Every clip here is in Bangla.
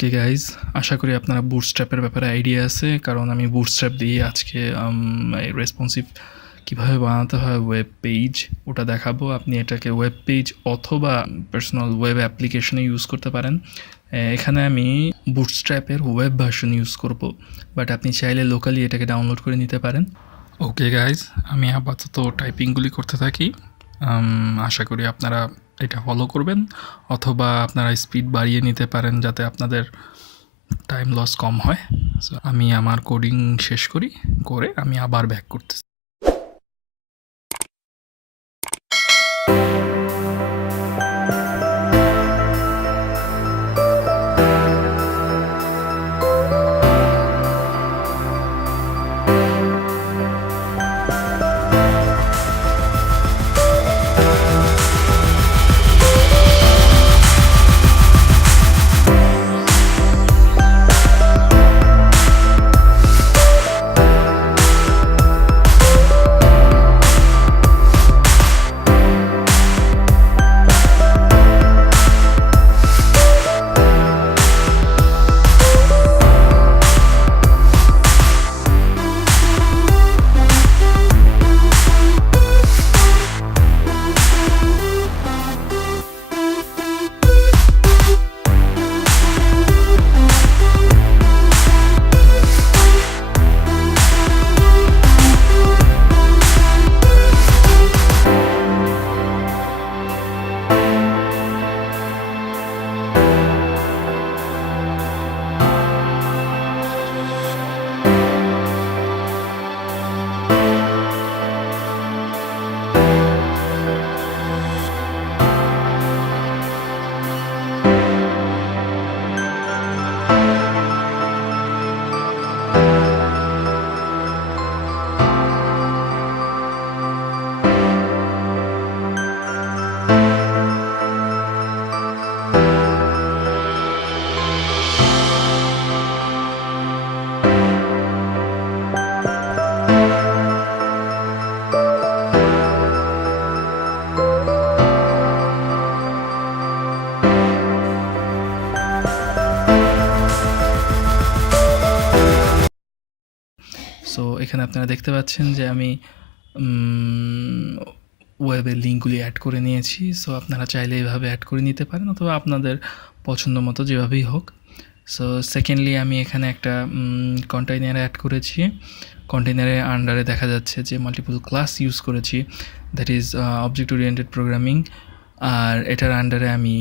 ওকে গাইজ, আশা করি আপনারা বুটস্ট্র্যাপের ব্যাপারে আইডিয়া আছে, কারণ আমি বুটস্ট্র্যাপ দিয়ে আজকে রেসপন্সিভ কীভাবে বানাতে হয় ওয়েব পেজ ওটা দেখাবো। আপনি এটাকে ওয়েব পেজ অথবা পার্সোনাল ওয়েব অ্যাপ্লিকেশনে ইউজ করতে পারেন। এখানে আমি বুটস্ট্র্যাপের ওয়েব ভার্সন ইউজ করব, বাট আপনি চাইলে লোকালি এটাকে ডাউনলোড করে নিতে পারেন। ওকে গাইজ, আমি আপাতত টাইপিংগুলি করতে থাকি। আশা করি আপনারা এটা ফলো করবেন, অথবা আপনারা স্পিড বাড়িয়ে নিতে পারেন যাতে আপনাদের টাইম লস কম হয়। সো আমি আমার কোডিং শেষ করে আমি আবার ব্যাক করতেছি। সো এখানে আপনারা দেখতে পাচ্ছেন যে আমি ওয়েবের লিঙ্কগুলি অ্যাড করে নিয়েছি। সো আপনারা চাইলে এইভাবে অ্যাড করে নিতে পারেন, অথবা আপনাদের পছন্দ মতো যেভাবেই হোক। সো সেকেন্ডলি আমি এখানে একটা কন্টেইনার অ্যাড করেছি। কন্টেইনারের আন্ডারে দেখা যাচ্ছে যে মাল্টিপল ক্লাস ইউজ করেছি, that is object oriented programming. আর এটার আন্ডারে আমি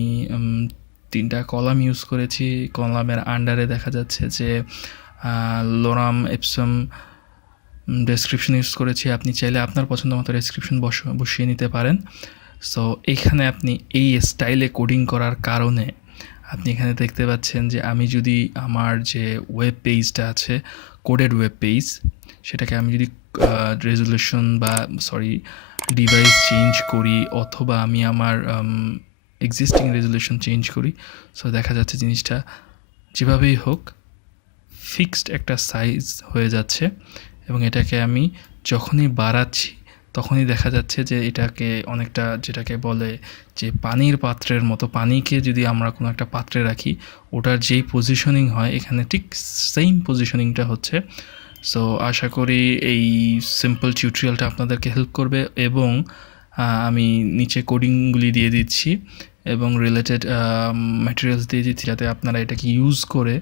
3টা কলাম ইউজ করেছি। কলামের আন্ডারে দেখা যাচ্ছে যে লোরাম এপসম ডেসক্রিপশন ইউজ করেছি। আপনি চাইলে আপনার পছন্দ মতো ডেসক্রিপশন বসিয়ে নিতে পারেন। সো এখানে আপনি এই স্টাইলে কোডিং করার কারণে আপনি এখানে দেখতে পাচ্ছেন যে আমি যদি আমার যে ওয়েব পেজটা আছে, কোডেড ওয়েব পেজ, সেটাকে আমি যদি রেজুলেশন বা ডিভাইস চেঞ্জ করি, অথবা আমি আমার এক্সিস্টিং রেজুলেশন চেঞ্জ করি, সো দেখা যাচ্ছে জিনিসটা যেভাবেই হোক ফিক্সড একটা সাইজ হয়ে যাচ্ছে। এবং এটাকে আমি যখনই বাড়াচ্ছি তখনই দেখা যাচ্ছে যে এটাকে অনেকটা, যেটাকে বলে যে পানির পাত্রের মতো, পানিকে যদি আমরা কোনো একটা পাত্রে রাখি, ওটার যেই পজিশনিং হয় এখানে ঠিক সেম পজিশনিংটা হচ্ছে। সো আশা করি এই সিম্পল টিউটোরিয়ালটা আপনাদেরকে হেল্প করবে, এবং আমি নিচে কোডিংগুলি দিয়ে দিচ্ছি এবং রিলেটেড ম্যাটেরিয়ালস দিয়ে দিচ্ছি, যাতে আপনারা এটাকে ইউজ করে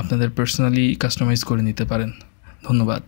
আপনাদের পার্সোনালি কাস্টমাইজ করে নিতে পারেন। ধন্যবাদ।